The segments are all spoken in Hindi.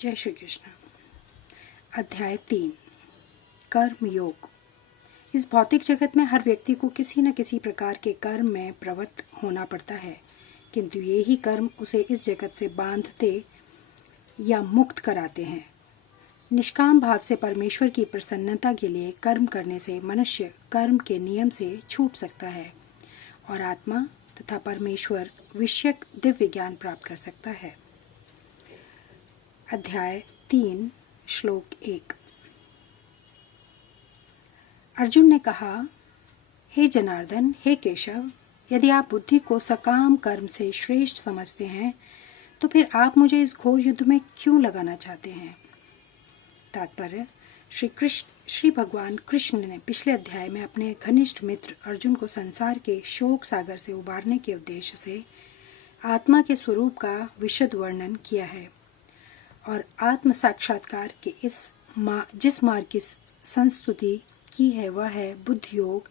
जय श्री कृष्ण। अध्याय 3 कर्म योग। इस भौतिक जगत में हर व्यक्ति को किसी न किसी प्रकार के कर्म में प्रवृत्त होना पड़ता है, किंतु ये ही कर्म उसे इस जगत से बांधते या मुक्त कराते हैं। निष्काम भाव से परमेश्वर की प्रसन्नता के लिए कर्म करने से मनुष्य कर्म के नियम से छूट सकता है और आत्मा तथा परमेश्वर विषयक दिव्य ज्ञान प्राप्त कर सकता है। अध्याय 3 श्लोक 1। अर्जुन ने कहा, हे जनार्दन, हे केशव, यदि आप बुद्धि को सकाम कर्म से श्रेष्ठ समझते हैं तो फिर आप मुझे इस घोर युद्ध में क्यों लगाना चाहते हैं। तात्पर्य, श्री भगवान कृष्ण ने पिछले अध्याय में अपने घनिष्ठ मित्र अर्जुन को संसार के शोक सागर से उबारने के उद्देश्य से आत्मा के स्वरूप का विशद वर्णन किया है और आत्म साक्षात्कार के जिस मार्ग की संस्तुति की है वह है बुद्धि योग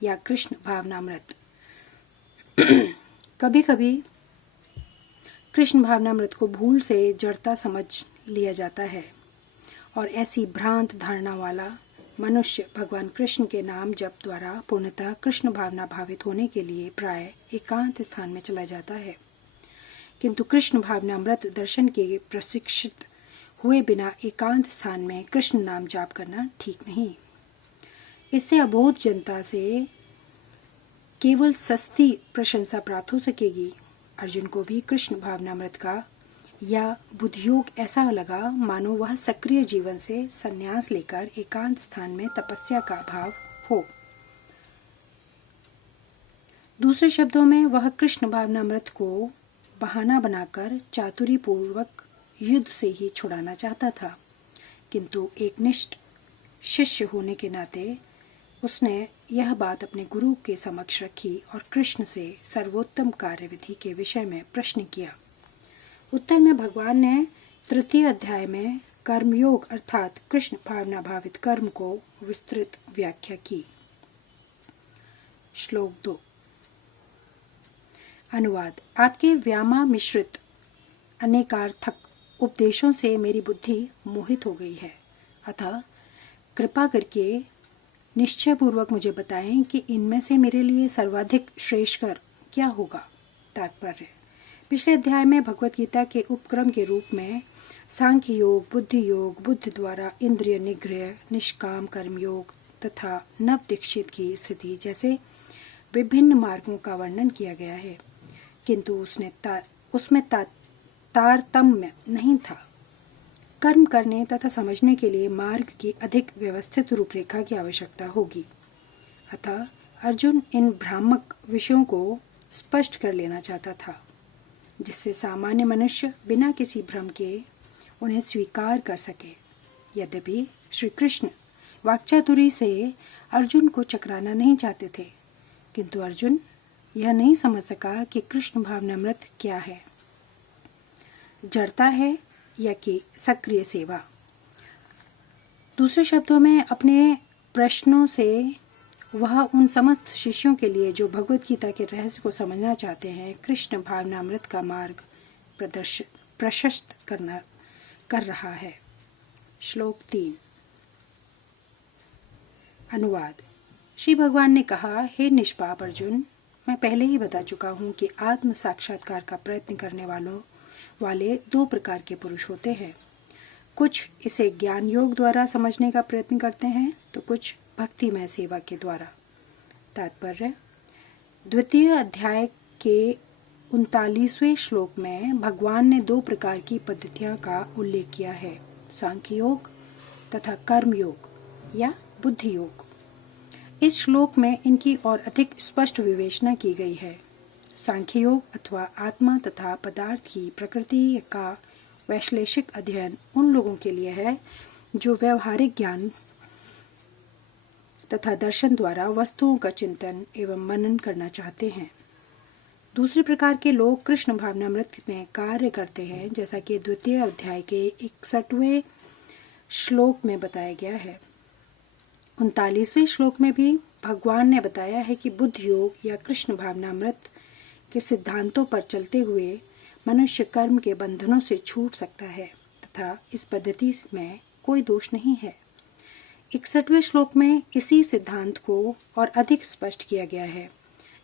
या कृष्ण भावनामृत। कभी कभी कृष्ण भावनामृत को भूल से जड़ता समझ लिया जाता है और ऐसी भ्रांत धारणा वाला मनुष्य भगवान कृष्ण के नाम जप द्वारा पूर्णतः कृष्ण भावना भावित होने के लिए प्राय एकांत स्थान में चला जाता है, किंतु कृष्ण भावनामृत दर्शन के प्रशिक्षित हुए बिना एकांत स्थान में कृष्ण नाम जाप करना ठीक नहीं। इससे अबोध जनता से केवल सस्ती प्रशंसा प्राप्त हो सकेगी। अर्जुन को भी कृष्ण भावनामृत का या बुद्धियोग ऐसा लगा मानो वह सक्रिय जीवन से संन्यास लेकर एकांत स्थान में तपस्या का भाव हो। दूसरे शब्दों में वह कृष्ण भावनामृत को बहाना बनाकर चातुरी पूर्वक युद्ध से ही छुड़ाना चाहता था, किंतु एक निष्ठ शिष्य होने के नाते उसने यह बात अपने गुरु के समक्ष रखी और कृष्ण से सर्वोत्तम कार्यविधि के विषय में प्रश्न किया। उत्तर में भगवान ने तृतीय अध्याय में कर्मयोग अर्थात कृष्ण भावना भावित कर्म को विस्तृत व्याख्या की। श्लोक 2। अनुवाद। आपके व्यामा मिश्रित अनेकार्थक उपदेशों से मेरी बुद्धि मोहित हो गई है, अतः कृपा करके निश्चय पूर्वक मुझे बताएं कि इनमें से मेरे लिए सर्वाधिक श्रेष्ठकर क्या होगा। तात्पर्य, पिछले अध्याय में भगवत गीता के उपक्रम के रूप में सांख्य योग, बुद्धि योग, बुद्धि द्वारा इंद्रिय निग्रह, निष्काम कर्म योग तथा नव दीक्षित की स्थिति जैसे विभिन्न मार्गों का वर्णन किया गया है, किंतु उसमें तारतम्य नहीं था। कर्म करने तथा समझने के लिए मार्ग की अधिक व्यवस्थित रूपरेखा की आवश्यकता होगी। अतः अर्जुन इन भ्रामक विषयों को स्पष्ट कर लेना चाहता था, जिससे सामान्य मनुष्य बिना किसी भ्रम के उन्हें स्वीकार कर सके। यद्यपि श्री कृष्ण वाक्चातुरी से अर्जुन को चकराना नहीं चाहते थे, किंतु अर्जुन यह नहीं समझ सका कि कृष्ण भावनामृत क्या है, जड़ता है या कि सक्रिय सेवा। दूसरे शब्दों में अपने प्रश्नों से वह उन समस्त शिष्यों के लिए जो भगवत गीता के रहस्य को समझना चाहते हैं कृष्ण भावनामृत का मार्ग प्रशस्त कर रहा है। श्लोक 3। अनुवाद। श्री भगवान ने कहा, हे निष्पाप अर्जुन, मैं पहले ही बता चुका हूँ कि आत्म साक्षात्कार का प्रयत्न करने वाले दो प्रकार के पुरुष होते हैं। कुछ इसे ज्ञान योग द्वारा समझने का प्रयत्न करते हैं तो कुछ भक्तिमय सेवा के द्वारा। तात्पर्य, द्वितीय अध्याय के 39वें श्लोक में भगवान ने दो प्रकार की पद्धतियों का उल्लेख किया है, सांख्य योग तथा कर्म योग या बुद्धि योग। इस श्लोक में इनकी और अधिक स्पष्ट विवेचना की गई है। सांख्य योग अथवा आत्मा तथा पदार्थ की प्रकृति का वैश्लेषिक अध्ययन उन लोगों के लिए है जो व्यवहारिक ज्ञान तथा दर्शन द्वारा वस्तुओं का चिंतन एवं मनन करना चाहते हैं। दूसरे प्रकार के लोग कृष्ण भावनामृत में कार्य करते हैं, जैसा कि द्वितीय अध्याय के 61वें श्लोक में बताया गया है। 39वें श्लोक में भी भगवान ने बताया है कि बुद्धि योग या कृष्ण भावनामृत के सिद्धांतों पर चलते हुए मनुष्य कर्म के बंधनों से छूट सकता है तथा इस पद्धति में कोई दोष नहीं है। 61वें श्लोक में इसी सिद्धांत को और अधिक स्पष्ट किया गया है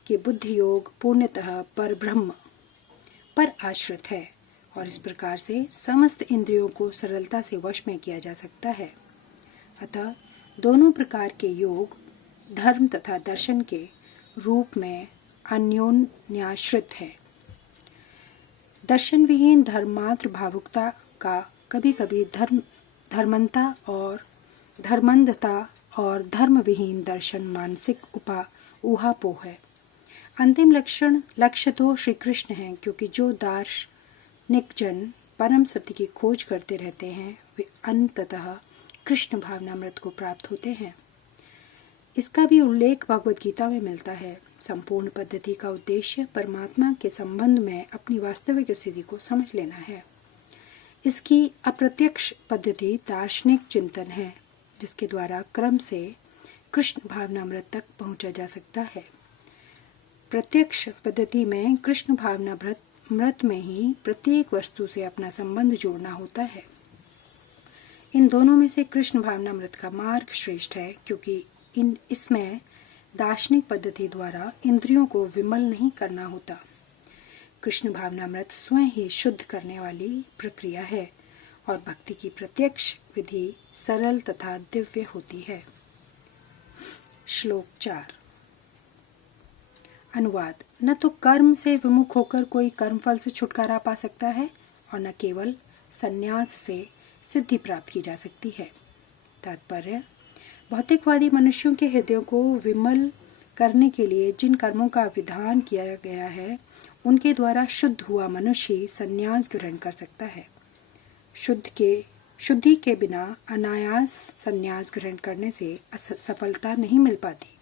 कि बुद्धि योग पूर्णतः परब्रह्म पर आश्रित है और इस प्रकार से समस्त इंद्रियों को सरलता से वश में किया जा सकता है। अतः दोनों प्रकार के योग धर्म तथा दर्शन के रूप में अन्योन्याश्रित है। दर्शन विहीन धर्मात्र भावुकता का कभी कभी धर्मंता और धर्मंधता और धर्म विहीन दर्शन मानसिक ऊहापोह है। अंतिम लक्ष्य तो श्री कृष्ण है, क्योंकि जो दार्शनिक जन परम सत्य की खोज करते रहते हैं वे अंततः कृष्ण भावनामृत को प्राप्त होते हैं। इसका भी उल्लेख भगवद गीता में मिलता है। संपूर्ण पद्धति का उद्देश्य परमात्मा के संबंध में अपनी वास्तविक स्थिति को समझ लेना है। इसकी अप्रत्यक्ष पद्धति दार्शनिक चिंतन है, जिसके द्वारा क्रम से कृष्ण भावनामृत तक पहुंचा जा सकता है। प्रत्यक्ष पद्धति में कृष्ण भावनामृत में ही प्रत्येक वस्तु से अपना संबंध जोड़ना होता है। इन दोनों में से कृष्ण भावनामृत का मार्ग श्रेष्ठ है, क्योंकि इसमें दार्शनिक पद्धति द्वारा इंद्रियों को विमल नहीं करना होता। कृष्ण भावनामृत स्वयं ही शुद्ध करने वाली प्रक्रिया है और भक्ति की प्रत्यक्ष विधि सरल तथा दिव्य होती है। श्लोक 4। अनुवाद। न तो कर्म से विमुख होकर कोई कर्मफल से छुटकारा पा सकता है और न केवल संन्यास से सिद्धि प्राप्त की जा सकती है। तात्पर्य। भौतिकवादी मनुष्यों के हृदयों को विमल करने के लिए जिन कर्मों का विधान किया गया है, उनके द्वारा शुद्ध हुआ मनुष्य ही संन्यास ग्रहण कर सकता है। शुद्धि के बिना अनायास संन्यास ग्रहण करने से सफलता नहीं मिल पाती।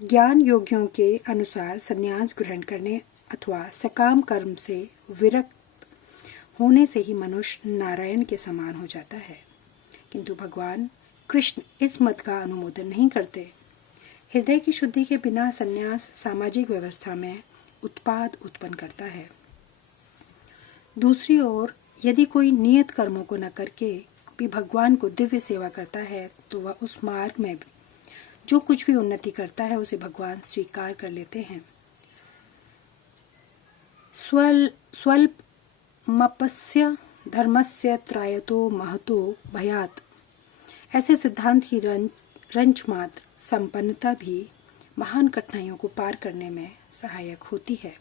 ज्ञान योगियों के अनुसार संन्यास ग्रहण करने अथवा सकाम कर्म से विरक्त होने से ही मनुष्य नारायण के समान हो जाता है। किंतु भगवान कृष्ण इस मत का अनुमोदन नहीं करते। हृदय की शुद्धि के बिना संन्यास सामाजिक व्यवस्था में उत्पाद उत्पन्न करता है। दूसरी ओर यदि कोई नियत कर्मों को न करके भी भगवान को दिव्य सेवा करता है, तो वह उस मार्ग में जो कुछ भी उन्नति करता है उसे भगवान स्वीकार कर लेते हैं। स्वल्पमप्यस्य धर्मस्य त्रायतो महतो भयात्, ऐसे सिद्धांत की रंच मात्र संपन्नता भी महान कठिनाइयों को पार करने में सहायक होती है।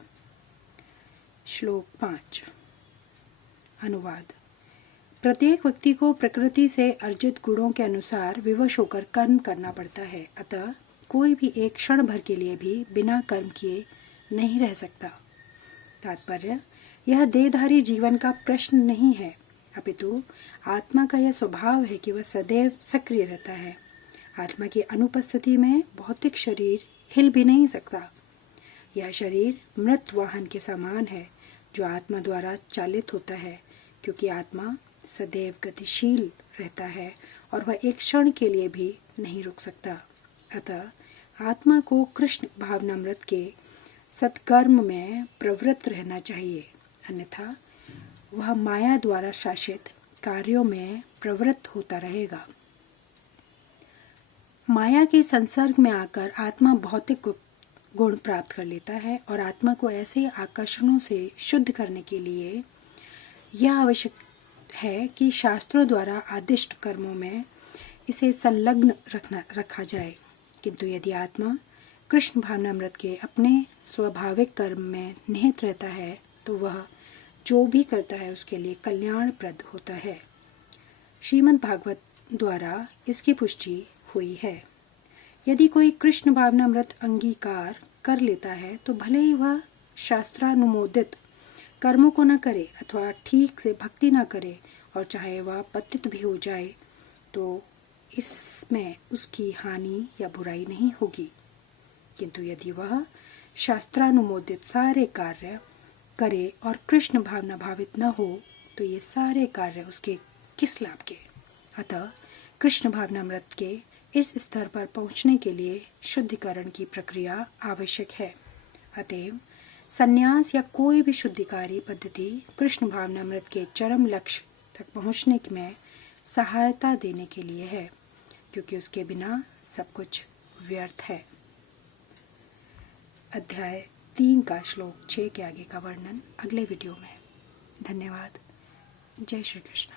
श्लोक 5। अनुवाद। प्रत्येक व्यक्ति को प्रकृति से अर्जित गुणों के अनुसार विवश होकर कर्म करना पड़ता है। अतः कोई भी एक क्षण भर के लिए भी बिना कर्म किए नहीं रह सकता। तात्पर्य। यह देहधारी जीवन का प्रश्न नहीं है, अपितु आत्मा का यह स्वभाव है कि वह सदैव सक्रिय रहता है। आत्मा की अनुपस्थिति में भौतिक शरीर हिल भी नहीं सकता। यह शरीर मृत वाहन के समान है जो आत्मा द्वारा चालित होता है, क्योंकि आत्मा सदैव गतिशील रहता है और वह एक क्षण के लिए भी नहीं रुक सकता। अतः आत्मा को कृष्ण भावनामृत के सत्कर्म में प्रवृत्त रहना चाहिए, अन्यथा वह माया द्वारा शासित कार्यों में प्रवृत्त होता रहेगा। माया के संसर्ग में आकर आत्मा भौतिक गुण प्राप्त कर लेता है और आत्मा को ऐसे आकर्षणों से शुद्ध करने के लिए यह आवश्यक है कि शास्त्रों द्वारा आदिष्ट कर्मों में इसे संलग्न रखा जाए। किंतु यदि आत्मा कृष्ण भावनामृत के अपने स्वाभाविक कर्म में निहित रहता है, तो वह जो भी करता है उसके लिए कल्याणप्रद होता है। श्रीमद् भागवत द्वारा इसकी पुष्टि हुई है। यदि कोई कृष्ण भावनामृत अंगीकार कर लेता है, तो भले ही वह शास्त्रानुमोदित कर्मों को न करे अथवा ठीक से भक्ति न करे, और चाहे वह पतित भी हो जाए, तो इसमें उसकी हानि या बुराई नहीं होगी। किंतु यदि वह शास्त्रानुमोदित सारे कार्य करे और कृष्ण भावना भावित न हो, तो ये सारे कार्य उसके किस लाभ के। अतः कृष्ण भावनामृत के इस स्तर पर पहुंचने के लिए शुद्धिकरण की प्रक्रिया आवश्यक है। अतएव संन्यास या कोई भी शुद्धिकारी पद्धति कृष्ण भावनामृत के चरम लक्ष्य तक पहुंचने में सहायता देने के लिए है, क्योंकि उसके बिना सब कुछ व्यर्थ है। अध्याय 3 का श्लोक 6 के आगे का वर्णन अगले वीडियो में। धन्यवाद। जय श्री कृष्ण।